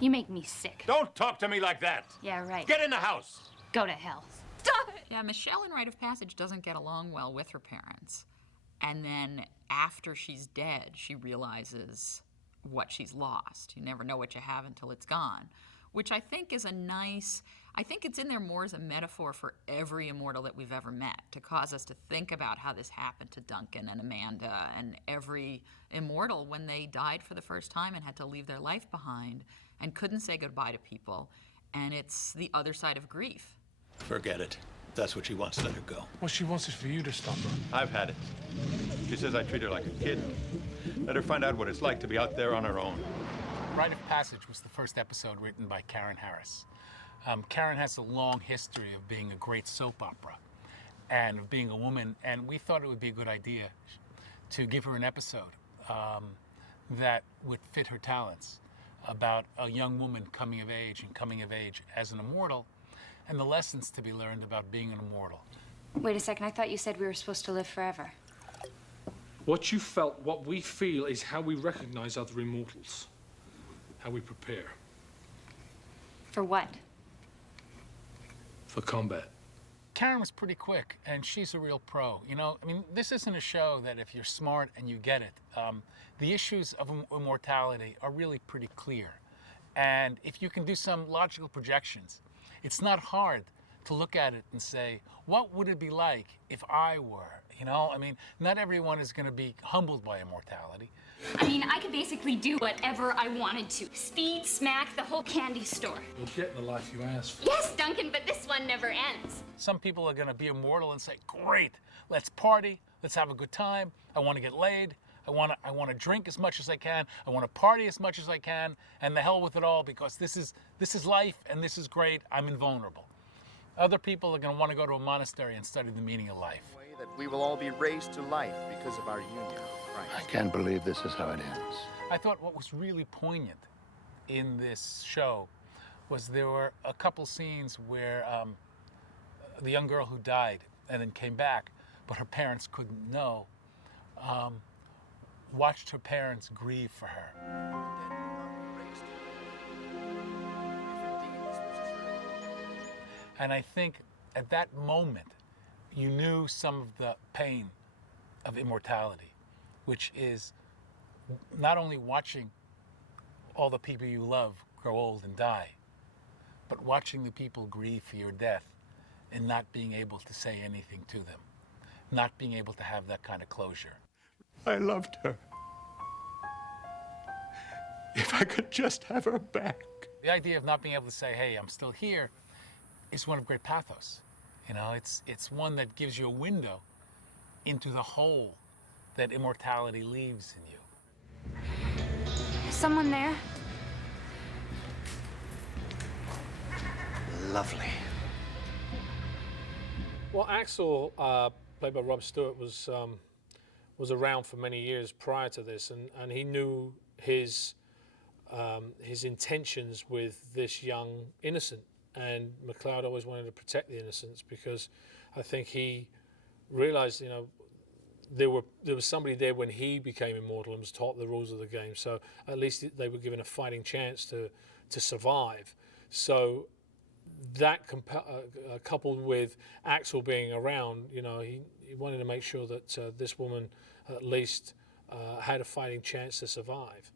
You make me sick. Don't talk to me like that. Yeah, right. Get in the house. Go to hell. Stop it! Yeah, Michelle in Rite of Passage doesn't get along well with her parents. And then after she's dead, she realizes what she's lost. You never know what you have until it's gone, which I think is I think it's in there more as a metaphor for every immortal that we've ever met, to cause us to think about how this happened to Duncan and Amanda and every immortal when they died for the first time and had to leave their life behind and couldn't say goodbye to people. And it's the other side of grief. Forget it. If that's what she wants, let her go. What she wants is for you to stop her. I've had it. She says I treat her like a kid. Let her find out what it's like to be out there on her own. Rite of Passage was the first episode written by Karen Harris. Karen has a long history of being a great soap opera and of being a woman, and we thought it would be a good idea to give her an episode that would fit her talents, about a young woman coming of age as an immortal, and the lessons to be learned about being an immortal. Wait a second, I thought you said we were supposed to live forever. What you felt, what we feel, is how we recognize other immortals, how we prepare. For what? For combat. Karen was pretty quick, and she's a real pro. You know, I mean, this isn't a show that if you're smart and you get it, the issues of immortality are really pretty clear. And if you can do some logical projections, it's not hard to look at it and say, what would it be like if I were? You know, I mean, not everyone is going to be humbled by immortality. I mean, I could basically do whatever I wanted to. Speed, smack, the whole candy store. You'll get the life you asked for. Yes, Duncan, but this one never ends. Some people are going to be immortal and say, great, let's party, let's have a good time, I want to get laid, I want to drink as much as I can, I want to party as much as I can, and the hell with it all, because this is life and this is great, I'm invulnerable. Other people are going to want to go to a monastery and study the meaning of life. That we will all be raised to life because of our union with Christ. I can't believe this is how it ends. I thought what was really poignant in this show was there were a couple scenes where the young girl who died and then came back, but her parents couldn't know, watched her parents grieve for her. And I think at that moment, you knew some of the pain of immortality, which is not only watching all the people you love grow old and die, but watching the people grieve for your death and not being able to say anything to them, not being able to have that kind of closure. I loved her. If I could just have her back. The idea of not being able to say, hey, I'm still here, is one of great pathos. You know, it's one that gives you a window into the hole that immortality leaves in you. Is someone there? Lovely. Well, Axel, played by Rob Stewart, was around for many years prior to this, and he knew his intentions with this young innocent. And MacLeod always wanted to protect the innocents because I think he realized, you know, there was somebody there when he became immortal and was taught the rules of the game. So at least they were given a fighting chance to survive. So that coupled with Axel being around, you know, he wanted to make sure that this woman at least had a fighting chance to survive.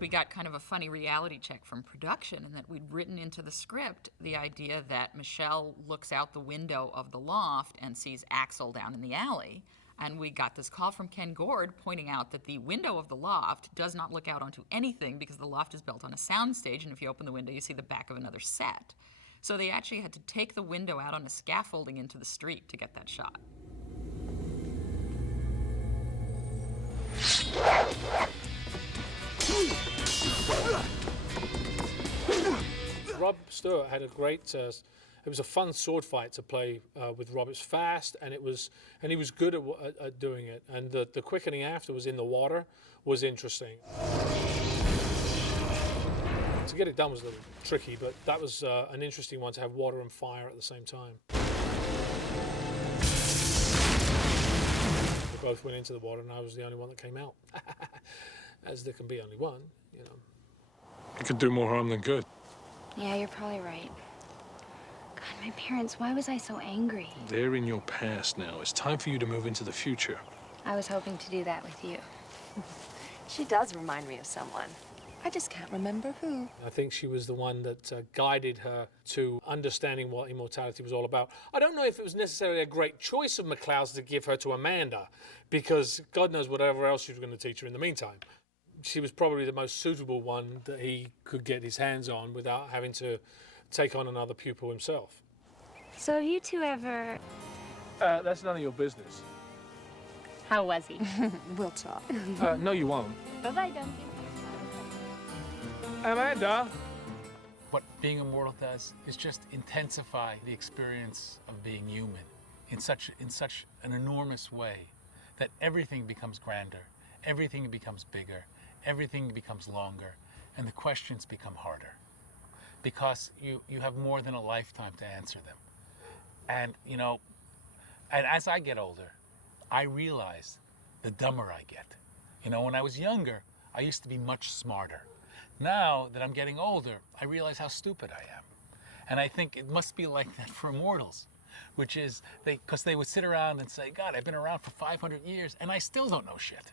We got kind of a funny reality check from production in that we'd written into the script the idea that Michelle looks out the window of the loft and sees Axel down in the alley. And we got this call from Ken Gord pointing out that the window of the loft does not look out onto anything because the loft is built on a soundstage, and if you open the window, you see the back of another set. So they actually had to take the window out on a scaffolding into the street to get that shot. Rob Stewart had a great. It was a fun sword fight to play with Rob. It's fast, and he was good at doing it. And the quickening after was in the water was interesting. To get it done was a little tricky, but that was an interesting one to have water and fire at the same time. both went into the water, and I was the only one that came out. As there can be only one, you know. It could do more harm than good. Yeah, you're probably right. God, my parents, why was I so angry? They're in your past now. It's time for you to move into the future. I was hoping to do that with you. She does remind me of someone. I just can't remember who. I think she was the one that guided her to understanding what immortality was all about. I don't know if it was necessarily a great choice of McLeod's to give her to Amanda, because God knows whatever else she was going to teach her in the meantime. She was probably the most suitable one that he could get his hands on without having to take on another pupil himself. So have you two ever... That's none of your business. How was he? We'll talk. No, you won't. Bye-bye, Duncan. Amanda! What being immortal does is just intensify the experience of being human in such an enormous way that everything becomes grander, everything becomes bigger, everything becomes longer, and the questions become harder. Because you have more than a lifetime to answer them. And, you know, and as I get older, I realize the dumber I get. You know, when I was younger, I used to be much smarter. Now that I'm getting older, I realize how stupid I am. And I think it must be like that for immortals, which is, because they would sit around and say, God, I've been around for 500 years and I still don't know shit.